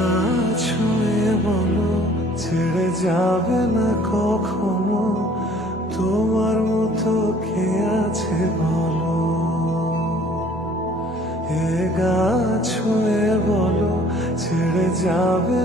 গাছ ছুঁয়ে বলো ছেড়ে যাবে না কখনো, তোমার মতো কে আছে বলো। এ গাছ ছুঁয়ে বলো ছেড়ে যাবে